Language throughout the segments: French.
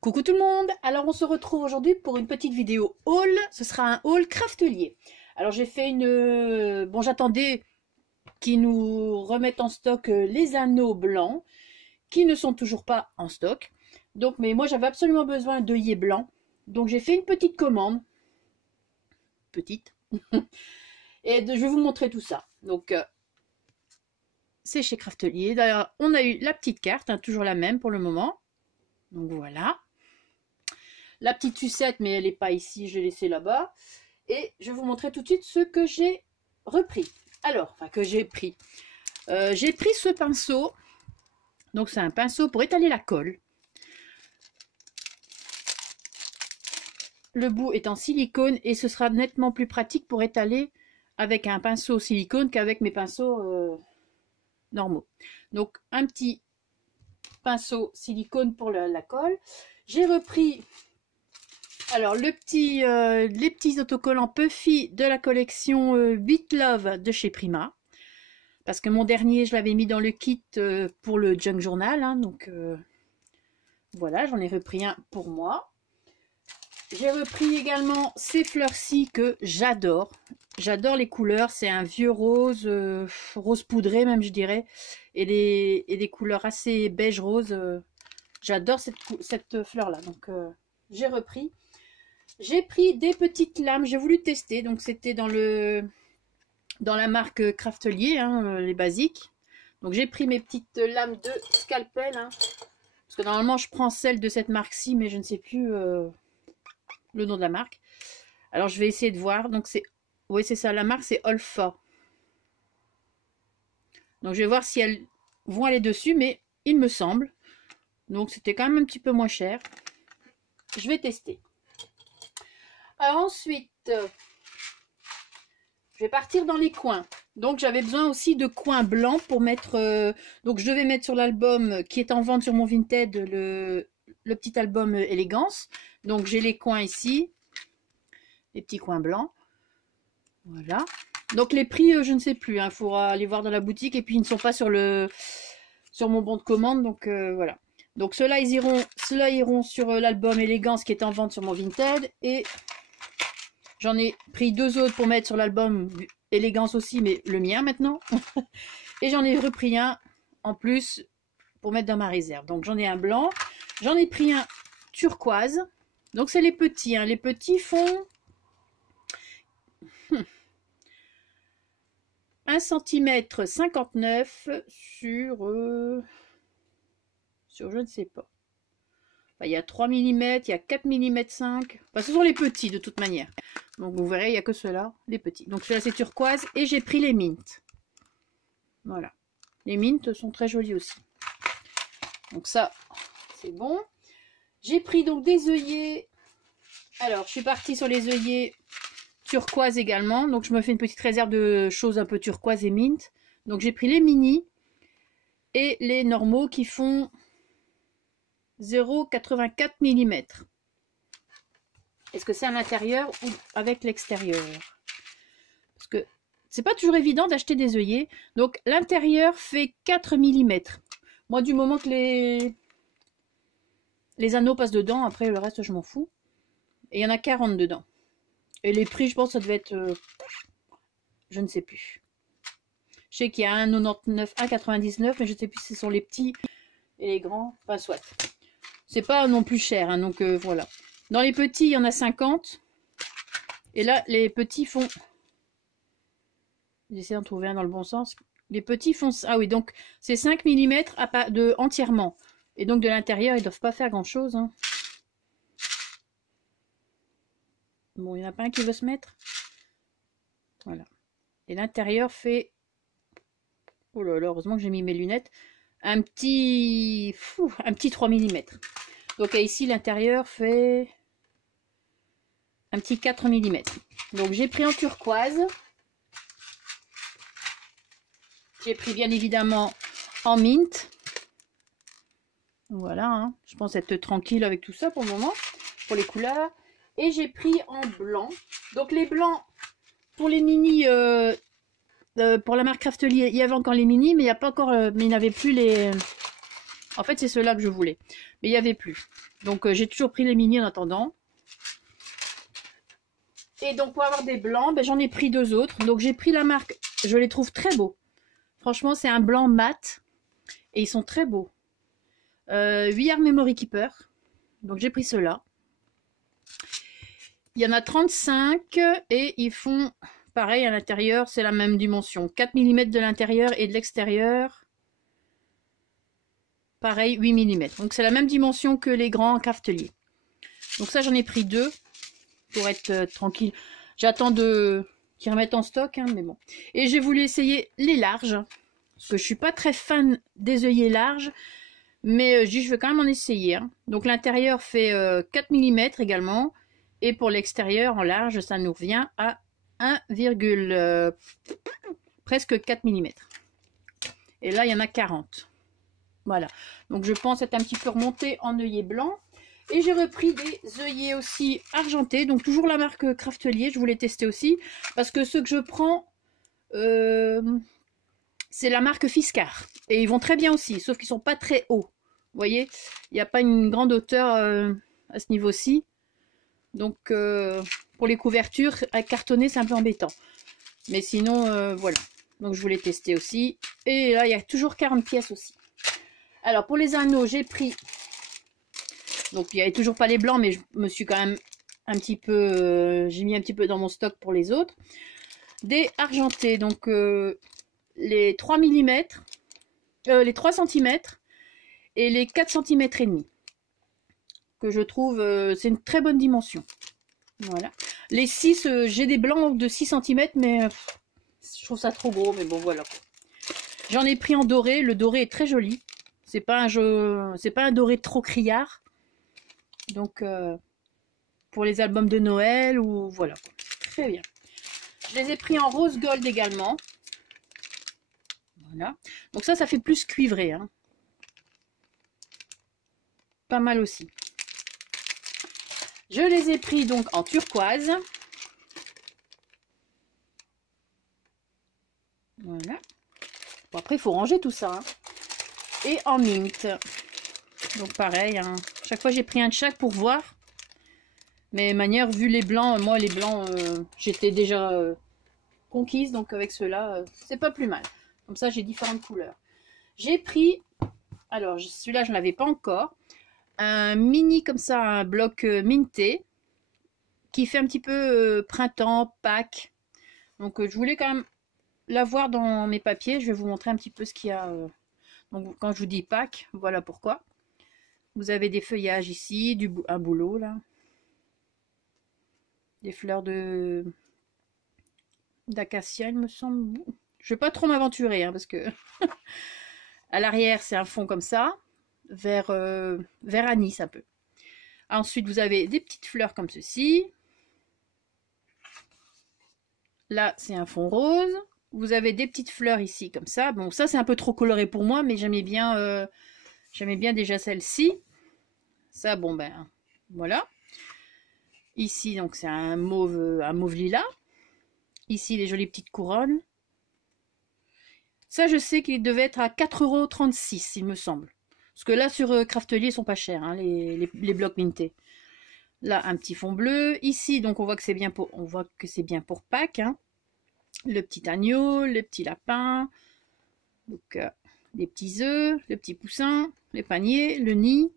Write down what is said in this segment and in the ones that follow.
Coucou tout le monde, alors on se retrouve aujourd'hui pour une petite vidéo haul, ce sera un haul craftelier. Alors j'ai fait une... Bon, j'attendais qu'ils nous remettent en stock les anneaux blancs, qui ne sont toujours pas en stock. Donc, mais moi j'avais absolument besoin d'œillets blancs, donc j'ai fait une petite commande. Petite. Et je vais vous montrer tout ça. Donc, c'est chez Craftelier. D'ailleurs, on a eu la petite carte, hein, toujours la même pour le moment. Donc voilà. La petite sucette, mais elle n'est pas ici, je l'ai laissée là-bas. Et je vais vous montrer tout de suite ce que j'ai repris. Alors, enfin que j'ai pris. J'ai pris ce pinceau. Donc c'est un pinceau pour étaler la colle. Le bout est en silicone et ce sera nettement plus pratique pour étaler avec un pinceau silicone qu'avec mes pinceaux normaux. Donc un petit pinceau silicone pour la colle. J'ai repris alors les petits autocollants Puffy de la collection Beat Love de chez Prima. Parce que mon dernier, je l'avais mis dans le kit pour le Junk Journal. Hein, donc voilà, j'en ai repris un pour moi. J'ai repris également ces fleurs-ci que j'adore. J'adore les couleurs. C'est un vieux rose, rose poudré même je dirais. Et des couleurs assez beige rose. J'adore cette fleur-là. Donc j'ai repris. J'ai pris des petites lames. J'ai voulu tester. Donc c'était dans la marque Craftelier, hein, les basiques. Donc j'ai pris mes petites lames de scalpel. Hein, parce que normalement je prends celle de cette marque-ci. Mais je ne sais plus... le nom de la marque. Alors je vais essayer de voir. Donc c'est, oui c'est ça, la marque c'est Olfa. Donc je vais voir si elles vont aller dessus, mais il me semble. Donc c'était quand même un petit peu moins cher. Je vais tester. Alors ensuite, je vais partir dans les coins. Donc j'avais besoin aussi de coins blancs pour mettre. Donc je devais mettre sur l'album qui est en vente sur mon Vinted le petit album Élégance. Donc j'ai les coins ici, les petits coins blancs. Voilà. Donc les prix, je ne sais plus. Il faudra aller voir dans la boutique. Et puis ils ne sont pas sur mon bon de commande. Donc voilà. Donc ceux-là iront sur l'album Élégance qui est en vente sur mon Vinted. Et j'en ai pris deux autres pour mettre sur l'album Élégance aussi, mais le mien maintenant. Et j'en ai repris un en plus pour mettre dans ma réserve. Donc j'en ai un blanc. J'en ai pris un turquoise. Donc c'est les petits. Hein. Les petits font 1,59 cm sur je ne sais pas. Enfin, il y a 3 mm, il y a 4 mm 5. Enfin, ce sont les petits de toute manière. Donc vous verrez, il n'y a que ceux-là, les petits. Donc celui-là c'est turquoise et j'ai pris les mints. Voilà. Les mints sont très jolis aussi. Donc ça, c'est bon. J'ai pris donc des œillets. Alors, je suis partie sur les œillets turquoise également. Donc, je me fais une petite réserve de choses un peu turquoise et mint. Donc, j'ai pris les mini et les normaux qui font 0,84 mm. Est-ce que c'est à l'intérieur ou avec l'extérieur? Parce que c'est pas toujours évident d'acheter des œillets. Donc, l'intérieur fait 4 mm. Moi, du moment que les anneaux passent dedans, après le reste, je m'en fous. Et il y en a 40 dedans. Et les prix, je pense, ça devait être... je ne sais plus. Je sais qu'il y a 1,99, 1,99, mais je ne sais plus si ce sont les petits et les grands. Enfin, soit. C'est pas non plus cher, hein, donc voilà. Dans les petits, il y en a 50. Et là, les petits font... J'essaie d'en trouver un dans le bon sens. Les petits font... Ah oui, donc c'est 5 mm entièrement. Et donc de l'intérieur, ils ne doivent pas faire grand-chose. Hein. Bon, il n'y en a pas un qui veut se mettre. Voilà. Et l'intérieur fait... Oh là là, heureusement que j'ai mis mes lunettes. Un petit 3 mm. Donc ici, l'intérieur fait un petit 4 mm. Donc j'ai pris en turquoise. J'ai pris bien évidemment en mint. Voilà, hein. Je pense être tranquille avec tout ça pour le moment, pour les couleurs. Et j'ai pris en blanc. Donc les blancs, pour les mini, pour la marque Craftelier, il y avait encore les mini, mais il n'y a pas encore, mais il n'y avait plus les... En fait, c'est ceux-là que je voulais, mais il n'y avait plus. Donc j'ai toujours pris les mini en attendant. Et donc pour avoir des blancs, ben, j'en ai pris deux autres. Donc j'ai pris la marque, je les trouve très beaux. Franchement, c'est un blanc mat. Et ils sont très beaux. 8 Art Memory Keeper. Donc j'ai pris ceux-là. Il y en a 35 et ils font pareil à l'intérieur, c'est la même dimension. 4 mm de l'intérieur et de l'extérieur. Pareil, 8 mm. Donc c'est la même dimension que les grands crafteliers. Donc ça, j'en ai pris deux pour être tranquille. J'attends qu'ils remettent en stock, hein, mais bon. Et j'ai voulu essayer les larges. Parce que je suis pas très fan des œillets larges. Mais je dis, je vais quand même en essayer. Hein. Donc l'intérieur fait 4 mm également. Et pour l'extérieur en large, ça nous revient à 1, presque 4 mm. Et là, il y en a 40. Voilà. Donc je pense être un petit peu remonté en œillet blanc. Et j'ai repris des œillets aussi argentés. Donc toujours la marque Craftelier. Je voulais tester aussi. Parce que ceux que je prends, c'est la marque Fiskars. Et ils vont très bien aussi. Sauf qu'ils ne sont pas très hauts. Vous voyez, il n'y a pas une grande hauteur à ce niveau-ci. Donc pour les couvertures, à cartonner, c'est un peu embêtant. Mais sinon, voilà. Donc je voulais tester aussi. Et là, il y a toujours 40 pièces aussi. Alors pour les anneaux, j'ai pris... Donc il n'y avait toujours pas les blancs, mais je me suis quand même un petit peu... j'ai mis un petit peu dans mon stock pour les autres. Des argentés, donc les 3 mm, les 3 cm et les 4 cm et demi. Que je trouve, c'est une très bonne dimension. Voilà. Les 6, j'ai des blancs de 6 cm, mais je trouve ça trop gros, mais bon, voilà. J'en ai pris en doré. Le doré est très joli. C'est pas un doré trop criard. Donc, pour les albums de Noël, ou voilà. Très bien. Je les ai pris en rose gold également. Voilà. Donc ça fait plus cuivré. Hein. Pas mal aussi. Je les ai pris donc en turquoise. Voilà. Bon, après, il faut ranger tout ça. Hein. Et en mint. Donc pareil, hein. Chaque fois j'ai pris un de chaque pour voir. Mais manière, vu les blancs, moi les blancs, j'étais déjà conquise. Donc avec ceux-là, c'est pas plus mal. Comme ça, j'ai différentes couleurs. J'ai pris, alors celui-là, je ne l'avais pas encore. Un mini comme ça, un bloc minté. Qui fait un petit peu printemps, Pâques. Donc je voulais quand même l'avoir dans mes papiers. Je vais vous montrer un petit peu ce qu'il y a. Donc quand je vous dis Pâques, voilà pourquoi. Vous avez des feuillages ici, un bouleau là. Des fleurs d'acacia, il me semble. Je ne vais pas trop m'aventurer, hein, parce que à l'arrière, c'est un fond comme ça, vert anis un peu. Ensuite, vous avez des petites fleurs comme ceci. Là, c'est un fond rose. Vous avez des petites fleurs ici, comme ça. Bon, ça, c'est un peu trop coloré pour moi, mais j'aimais bien déjà celle-ci. Ça, bon, ben, voilà. Ici, donc, c'est un mauve lilas. Ici, les jolies petites couronnes. Ça, je sais qu'il devait être à 4,36 €, il me semble. Parce que là, sur Craftelier, ils sont pas chers, hein, les blocs mintés. Là, un petit fond bleu. Ici, donc, on voit que c'est bien pour Pâques. Hein. Le petit agneau, le petit lapin. Donc, les petits œufs, le petit poussin, les paniers, le nid.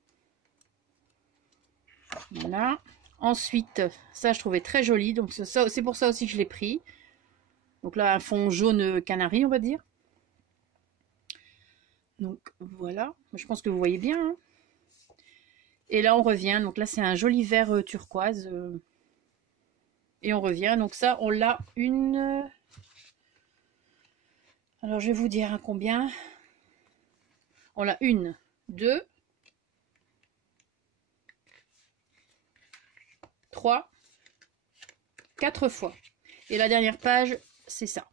Voilà. Ensuite, ça, je trouvais très joli. Donc, c'est pour ça aussi que je l'ai pris. Donc là, un fond jaune canari, on va dire. Donc, voilà. Je pense que vous voyez bien. Hein. Et là, on revient. Donc là, c'est un joli vert turquoise. Et on revient. Donc ça, on l'a une... Alors, je vais vous dire à combien. On l'a 1, 2, 3, 4 fois. Et la dernière page, c'est ça.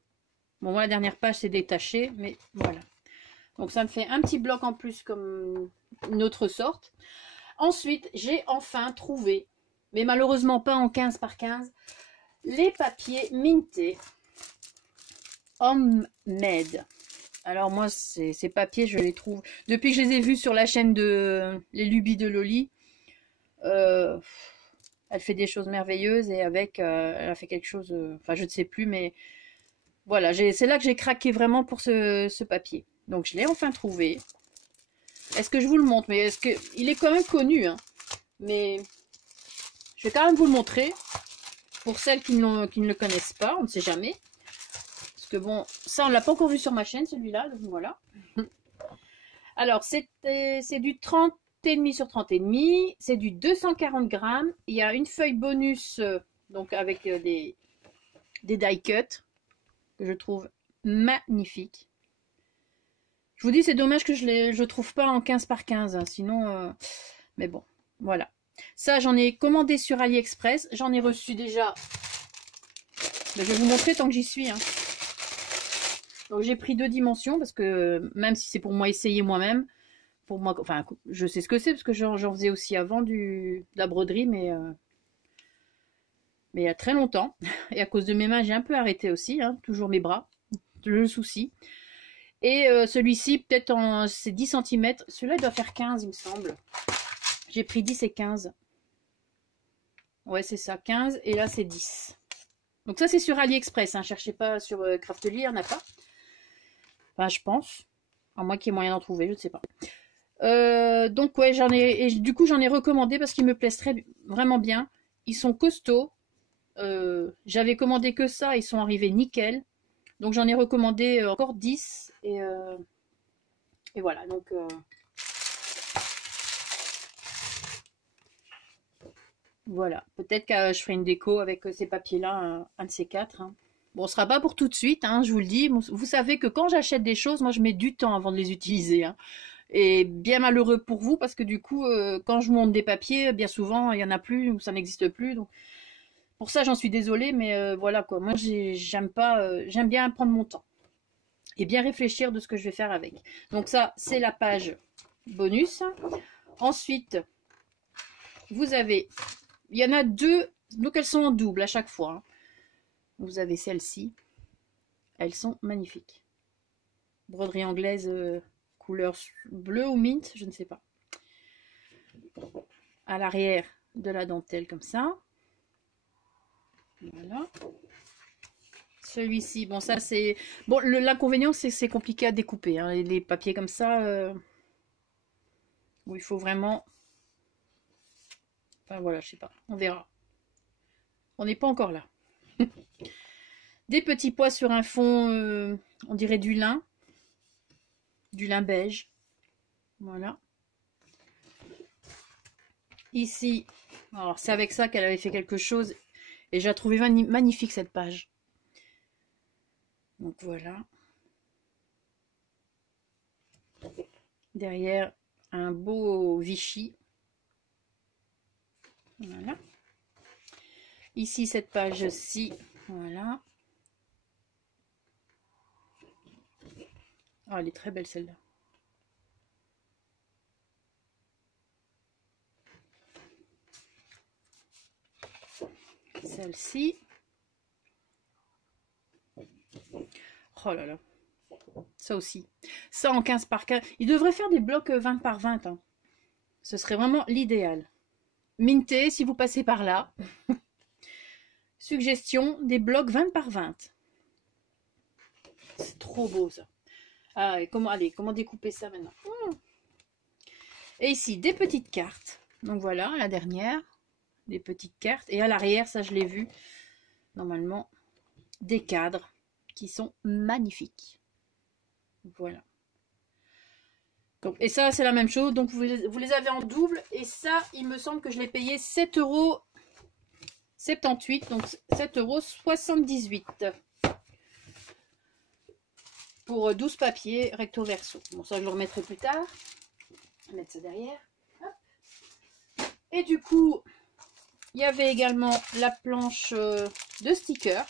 Bon, moi, la dernière page, c'est détaché, mais voilà. Donc, ça me fait un petit bloc en plus comme une autre sorte. Ensuite, j'ai enfin trouvé, mais malheureusement pas en 15 par 15, les papiers mintés Homemade. Alors moi, ces papiers, je les trouve... Depuis que je les ai vus sur la chaîne de Les Lubies de Loli, Euh, Elle fait des choses merveilleuses et avec, elle a fait quelque chose, enfin je ne sais plus, mais voilà, c'est là que j'ai craqué vraiment pour ce papier. Donc je l'ai enfin trouvé. Est-ce que je vous le montre? Mais est-ce que il est quand même connu, hein, mais je vais quand même vous le montrer pour celles qui ne le connaissent pas, on ne sait jamais. Parce que bon, ça on l'a pas encore vu sur ma chaîne celui-là, donc voilà. Alors c'est du 30,5 sur 30,5, c'est du 240 grammes. Il y a une feuille bonus, donc avec des die cut que je trouve magnifique. Je vous dis, c'est dommage que je trouve pas en 15 par 15, hein, sinon, mais bon, voilà. Ça, j'en ai commandé sur AliExpress, j'en ai reçu déjà. Je vais vous montrer tant que j'y suis, hein. Donc j'ai pris 2 dimensions parce que même si c'est pour moi essayer moi-même, pour moi, enfin, je sais ce que c'est parce que j'en faisais aussi avant de la broderie, mais il y a très longtemps. Et à cause de mes mains, j'ai un peu arrêté aussi, hein, toujours mes bras, le souci. Et celui-ci, peut-être c'est 10 cm. Celui-là, il doit faire 15, il me semble. J'ai pris 10 et 15. Ouais, c'est ça, 15. Et là, c'est 10. Donc ça, c'est sur AliExpress. Hein. Cherchez pas sur Craftly, il n'y en a pas. Enfin, je pense. À moins qu'il y ait moyen d'en trouver, je ne sais pas. Donc ouais, du coup, j'en ai recommandé parce qu'ils me plaisent vraiment bien. Ils sont costauds. J'avais commandé que ça. Ils sont arrivés nickel. Donc j'en ai recommandé encore 10 et voilà, donc voilà, peut-être que je ferai une déco avec ces papiers-là, un de ces quatre. Hein. Bon, ce sera pas pour tout de suite, hein, je vous le dis. Vous savez que quand j'achète des choses, moi je mets du temps avant de les utiliser. Hein. Et bien malheureux pour vous parce que du coup, quand je monte des papiers, bien souvent il y en a plus ou ça n'existe plus. Donc pour ça, j'en suis désolée, mais voilà quoi. Moi, j'aime pas, j'aime bien prendre mon temps et bien réfléchir de ce que je vais faire avec. Donc ça, c'est la page bonus. Ensuite, vous avez, il y en a 2, donc elles sont en double à chaque fois. Hein. Vous avez celle-ci, elles sont magnifiques. Broderie anglaise, couleur bleu ou mint, je ne sais pas. À l'arrière de la dentelle comme ça. Voilà. Celui-ci, bon ça c'est... Bon, l'inconvénient c'est compliqué à découper. Hein. Les papiers comme ça, où il faut vraiment... Enfin voilà, je sais pas, on verra. On n'est pas encore là. Des petits pois sur un fond, on dirait du lin beige. Voilà. Ici, alors c'est avec ça qu'elle avait fait quelque chose et j'ai trouvé magnifique cette page. Donc voilà. Derrière, un beau Vichy. Voilà. Ici, cette page-ci. Voilà. Oh, elle est très belle celle-là. Celle-ci. Oh là là. Ça aussi. Ça en 15 par 15. Il devrait faire des blocs 20 par 20. Hein. Ce serait vraiment l'idéal. Minté, si vous passez par là. Suggestion, des blocs 20 par 20. C'est trop beau ça. Ah, et comment découper ça maintenant? Et ici, des petites cartes. Donc voilà, la dernière. Des petites cartes. Et à l'arrière, ça je l'ai vu, normalement, des cadres qui sont magnifiques. Voilà. Donc, et ça, c'est la même chose. Donc, vous les avez en double. Et ça, il me semble que je l'ai payé 7,78 €. Donc, 7,78 € pour 12 papiers recto verso. Bon, ça, je le remettrai plus tard. Je vais mettre ça derrière. Hop. Et du coup, il y avait également la planche de stickers.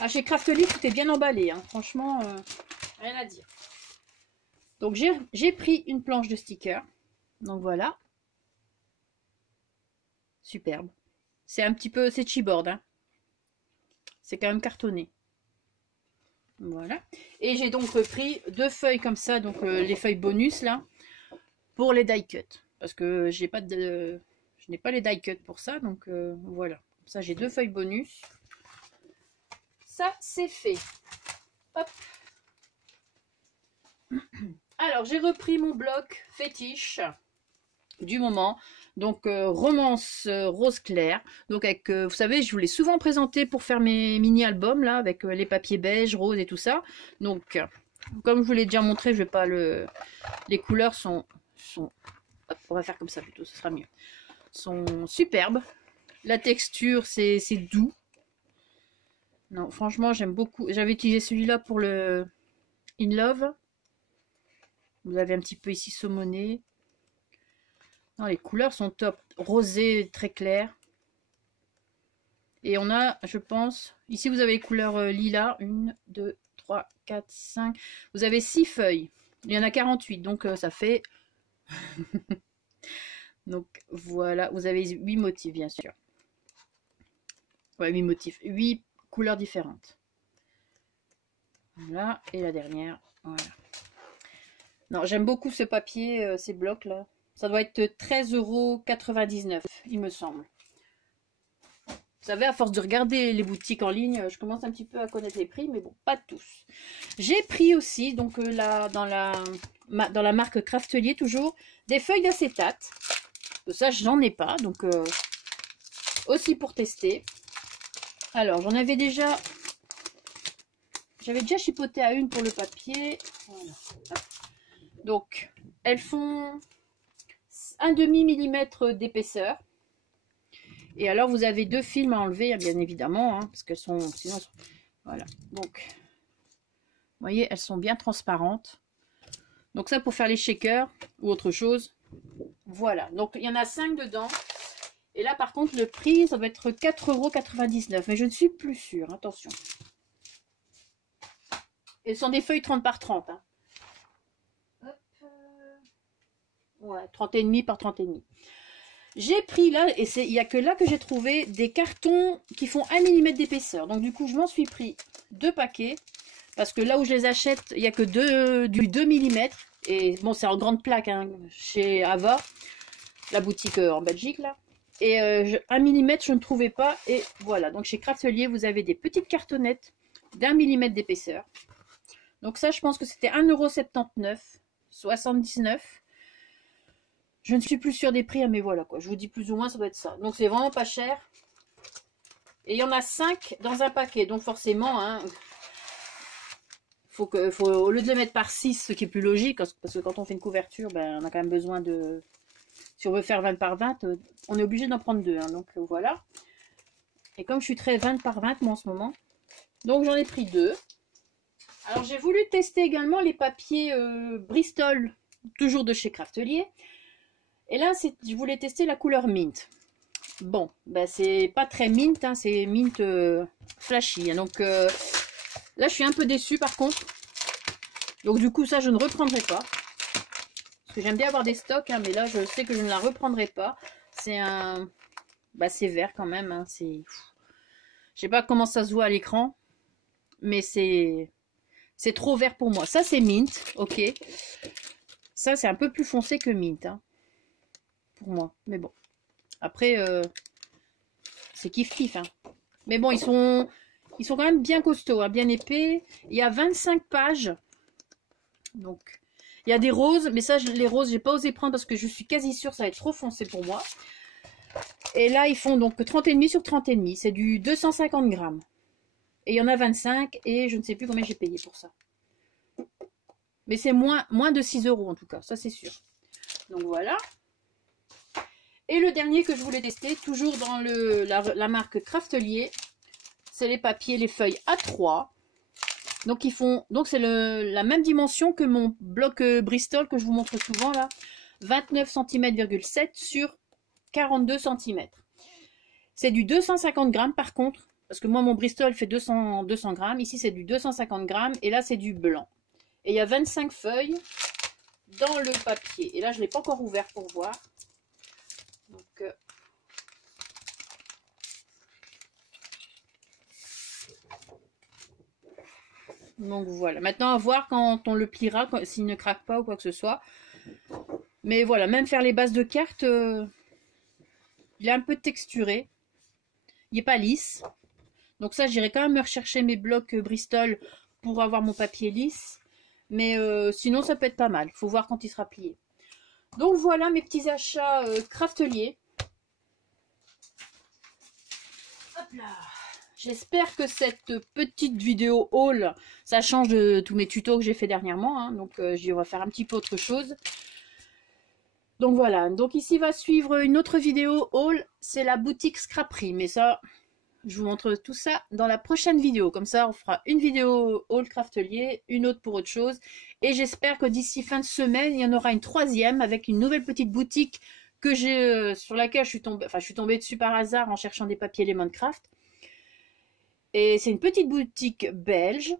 Ah, chez Craftly, tout est bien emballé. Hein. Franchement, rien à dire. Donc, j'ai pris une planche de stickers. Donc, voilà. Superbe. C'est un petit peu... C'est chipboard. Hein. C'est quand même cartonné. Voilà. Et j'ai donc repris 2 feuilles comme ça. Donc, les feuilles bonus, là. Pour les die cut. parce que j'ai pas de, je n'ai pas les die cut pour ça, donc voilà. Ça, j'ai 2 feuilles bonus. Ça, c'est fait. Hop. Alors, j'ai repris mon bloc fétiche du moment. Donc, romance rose clair. Donc, avec, vous savez, je vous l'ai souvent présenté pour faire mes mini-albums, là, avec les papiers beige, rose et tout ça. Donc, comme je vous l'ai déjà montré, je vais pas le... Les couleurs sont... Hop, on va faire comme ça plutôt, ce sera mieux. Sont superbes. La texture, c'est doux. Non, franchement, j'aime beaucoup. J'avais utilisé celui-là pour le In Love. Vous avez un petit peu ici saumoné. Non, les couleurs sont top. Rosé, très clair. Et on a, je pense, ici vous avez les couleurs lilas. 1, 2, 3, 4, 5. Vous avez 6 feuilles. Il y en a 48, donc ça fait... Donc voilà, vous avez 8 motifs, bien sûr. Ouais, 8 motifs. 8 couleurs différentes. Voilà, et la dernière, voilà. Non, j'aime beaucoup ce papier, ces blocs là. Ça doit être 13,99 €, il me semble. Vous savez, à force de regarder les boutiques en ligne, je commence un petit peu à connaître les prix, mais bon, pas tous. J'ai pris aussi, donc là, dans la marque Craftelier, toujours, des feuilles d'acétate. Ça, j'en ai pas, donc aussi pour tester. Alors, j'en avais déjà... J'avais déjà chipoté à une pour le papier. Voilà. Donc, elles font 1,5 millimètre d'épaisseur. Et alors, vous avez 2 films à enlever, bien évidemment, hein, parce qu'elles sont... Sinon, voilà. Donc, vous voyez, elles sont bien transparentes. Donc ça, pour faire les shakers ou autre chose. Voilà. Donc, il y en a 5 dedans. Et là, par contre, le prix, ça va être 4,99 €. Mais je ne suis plus sûre. Attention. Et ce sont des feuilles 30 par 30. Hein. Hop. Ouais, 30,5 par 30,5. J'ai pris là, et il n'y a que là que j'ai trouvé des cartons qui font 1 mm d'épaisseur. Donc du coup, je m'en suis pris 2 paquets. Parce que là où je les achète, il n'y a que du 2 mm. Et bon, c'est en grande plaque, hein, chez Ava, la boutique en Belgique, là. Et 1 mm, je ne trouvais pas. Et voilà, donc chez Craftelier, vous avez des petites cartonnettes d'1 mm d'épaisseur. Donc ça, je pense que c'était 1,79 €, 79. Je ne suis plus sûre des prix, hein, mais voilà, quoi. Je vous dis plus ou moins, ça doit être ça. Donc c'est vraiment pas cher. Et il y en a 5 dans un paquet. Donc forcément, hein, au lieu de les mettre par 6, ce qui est plus logique, parce que quand on fait une couverture, ben, on a quand même besoin de... Si on veut faire 20 par 20, on est obligé d'en prendre 2. Hein, donc voilà. Et comme je suis très 20 par 20 moi en ce moment, donc j'en ai pris 2. Alors j'ai voulu tester également les papiers Bristol, toujours de chez Craftelier. Et là, je voulais tester la couleur mint. Bon, ben c'est pas très mint, hein, c'est mint flashy. Hein, donc là, je suis un peu déçue par contre. Donc du coup, ça, je ne reprendrai pas. Parce que j'aime bien avoir des stocks, hein, mais là, je sais que je ne la reprendrai pas. C'est un... Bah, c'est vert quand même. Hein, c'est... Je sais pas comment ça se voit à l'écran. Mais c'est trop vert pour moi. Ça, c'est mint, ok. Ça, c'est un peu plus foncé que mint, hein, pour moi. Mais bon. Après, c'est kiff-kiff. Hein. Mais bon, ils sont quand même bien costauds, hein, bien épais. Il y a 25 pages. Donc, il y a des roses. Mais ça, les roses, j'ai pas osé prendre parce que je suis quasi sûre que ça va être trop foncé pour moi. Et là, ils font donc 30,5 sur 30,5. C'est du 250 grammes. Et il y en a 25. Et je ne sais plus combien j'ai payé pour ça. Mais c'est moins de 6 € en tout cas. Ça, c'est sûr. Donc, voilà. Et le dernier que je voulais tester, toujours dans la marque Craftelier, c'est les papiers, les feuilles A3. Donc c'est la même dimension que mon bloc Bristol que je vous montre souvent là. 29 cm,7 sur 42 cm. C'est du 250 grammes par contre, parce que moi mon Bristol fait 200 grammes. Ici c'est du 250 grammes et là c'est du blanc. Et il y a 25 feuilles dans le papier. Et là je ne l'ai pas encore ouvert pour voir. Donc voilà. Maintenant à voir quand on le pliera, s'il ne craque pas ou quoi que ce soit. Mais voilà, même faire les bases de cartes, il est un peu texturé. Il n'est pas lisse. Donc ça, j'irai quand même me rechercher mes blocs Bristol pour avoir mon papier lisse. Mais sinon, ça peut être pas mal. Faut voir quand il sera plié. Donc voilà mes petits achats crafteliers. Hop là. J'espère que cette petite vidéo haul, ça change de tous mes tutos que j'ai fait dernièrement. Hein. Donc on va faire un petit peu autre chose. Donc voilà. Donc ici va suivre une autre vidéo haul. C'est la boutique Scraperie. Mais ça, je vous montre tout ça dans la prochaine vidéo. Comme ça, on fera une vidéo haul craftelier, une autre pour autre chose. Et j'espère que d'ici fin de semaine, il y en aura une troisième avec une nouvelle petite boutique que j'ai sur laquelle je suis tombée dessus par hasard en cherchant des papiers Lemoncraft. Et c'est une petite boutique belge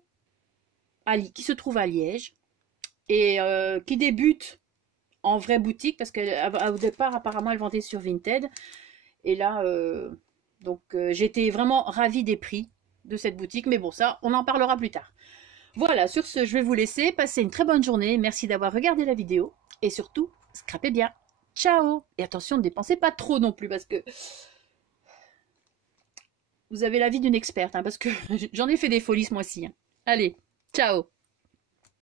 qui se trouve à Liège et qui débute en vraie boutique parce qu'au départ, apparemment, elle vendait sur Vinted. Et là, j'étais vraiment ravie des prix de cette boutique. Mais bon, ça, on en parlera plus tard. Voilà, sur ce, je vais vous laisser. Passez une très bonne journée. Merci d'avoir regardé la vidéo. Et surtout, scrapez bien. Ciao! Et attention, ne dépensez pas trop non plus parce que vous avez l'avis d'une experte. Hein, parce que j'en ai fait des folies ce mois-ci. Hein. Allez, ciao!